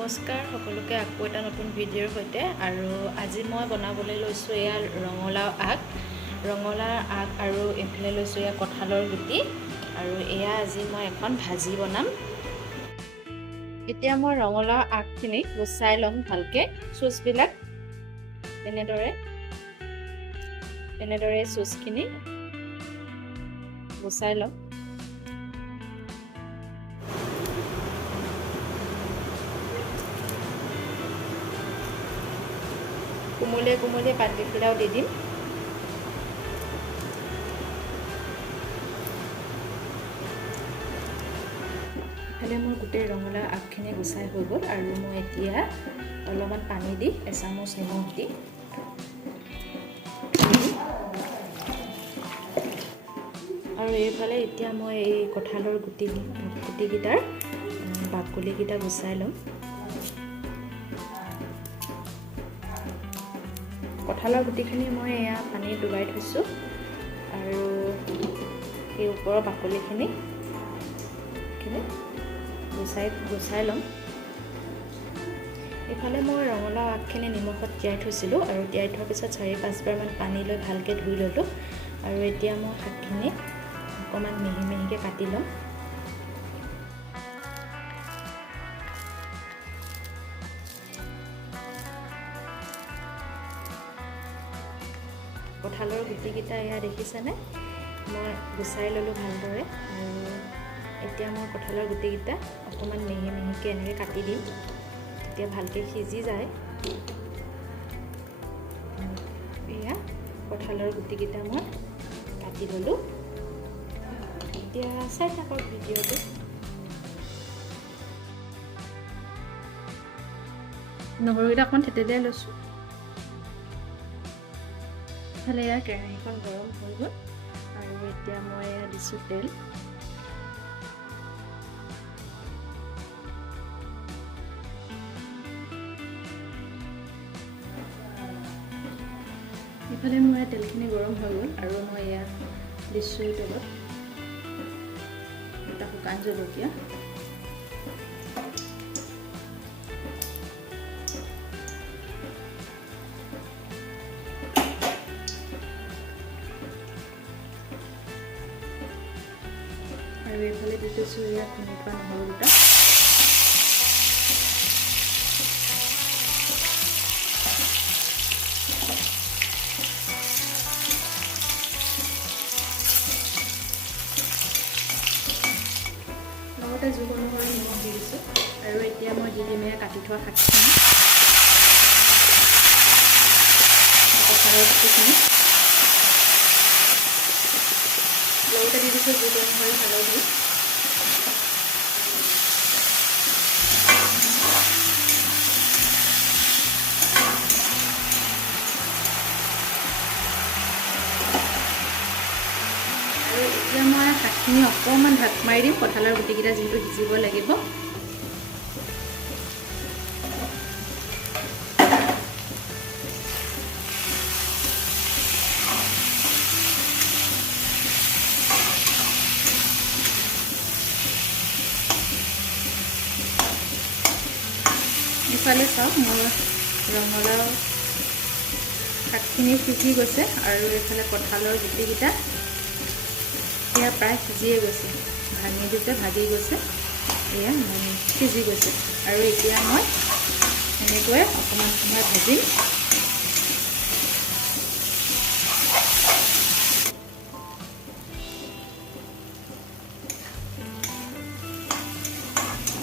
নমস্কাৰ সকলোকে আকৌ এটা নতুন ভিডিঅ'ৰ সৈতে আৰু আজি মই বনাবলৈ লৈছোঁ এয়া ৰঙালাও আগ আৰু এইফালে লৈছোঁ এয়া কঁঠালৰ গুটি আৰু এয়া আজি মই এখন ভাজি বনাম। এতিয়া মই ৰঙালাও আগখিনি গুচাই ল'ম ভালকৈ, চুচবিলাক এনেদৰে চুচখিনি গুচাই ল'ম। কোমলীয়া পাতকেইটাও দি দিম। ইফালে মোৰ গোটেই ৰঙালাও আগখিনি গুচাই হৈ গ'ল আৰু মই এতিয়া অলপমান পানী দি এচামুচ নিমখ দি আৰু এইফালে এতিয়া মই এই কঁঠালৰ গুটিকেইটাৰ বাকলিকেইটা গুচাই ল'ম। কঁঠালৰ গুটিখিনি মই এয়া পানীত ডুবাই থৈছোঁ আৰু এই ওপৰৰ বাকলিখিনি গুচাই ল'ম। ইফালে মই ৰঙালাও আগখিনি নিমখত তিয়াই থৈছিলোঁ আৰু তিয়াই থোৱাৰ পিছত 4-5 বাৰমান পানী লৈ ভালকৈ ধুই ল'লোঁ আৰু এতিয়া মই শাকখিনি অকণমান মিহিকৈ কাটি ল'ম। কঁঠালৰ গুটিকেইটা এয়া দেখিছেনে, মই গুচাই ল'লোঁ ভালদৰে আৰু এতিয়া মই কঁঠালৰ গুটিকেইটা অকণমান মিহিকৈ এনেকৈ কাটি দিম, তেতিয়া ভালকৈ সিজি যায়। এয়া কঁঠালৰ গুটিকেইটা মই কাটি ল'লোঁ। এতিয়া চাই থাকক ভিডিঅ'টো। নহৰুকেইটা অকণমান থেতেলিয়াই লৈছোঁ। ইফালে এয়া কেৰাহীখন গৰম হৈ গ'ল আৰু এতিয়া মই এয়া দিছোঁ তেল। ইফালে মোৰ তেলখিনি গৰম হৈ গ'ল আৰু মই এয়া দিছোঁ তেলত এটা শুকান জলকীয়া, আৰু এইফালে দি দিছোঁ এয়া খুন্দি থোৱা নহৰু দুটা। লগতে জোল অনুসৰি নিমখ দি দিছোঁ আৰু এতিয়া মই দি দিম কাটি থোৱা শাকখিনি, কঁঠালৰ গুটিখিনি, লগতে দি দিছোঁ জোল অনুসৰি হালধি। আৰু এতিয়া মই শাকখিনি অকণমান ঢাক মাৰি দিম, কঁঠালৰ গুটিকেইটা যিহেতু সিজিব লাগিব। ইফালে চাওক মোৰ ৰঙালাও শাকখিনি সিজি গৈছে আৰু এইফালে কঁঠালৰ গুটিকেইটা এয়া প্ৰায় সিজিয়ে গৈছে, ভাগি গৈছে, এয়া সিজি গৈছে আৰু এতিয়া মই এনেকৈ অকণমান সময় ভাজিম।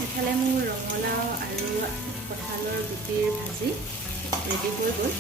ইফালে মোৰ ৰঙালাও আৰু কঁঠালৰ গুটিৰ ভাজি ৰেডি হৈ গ'ল।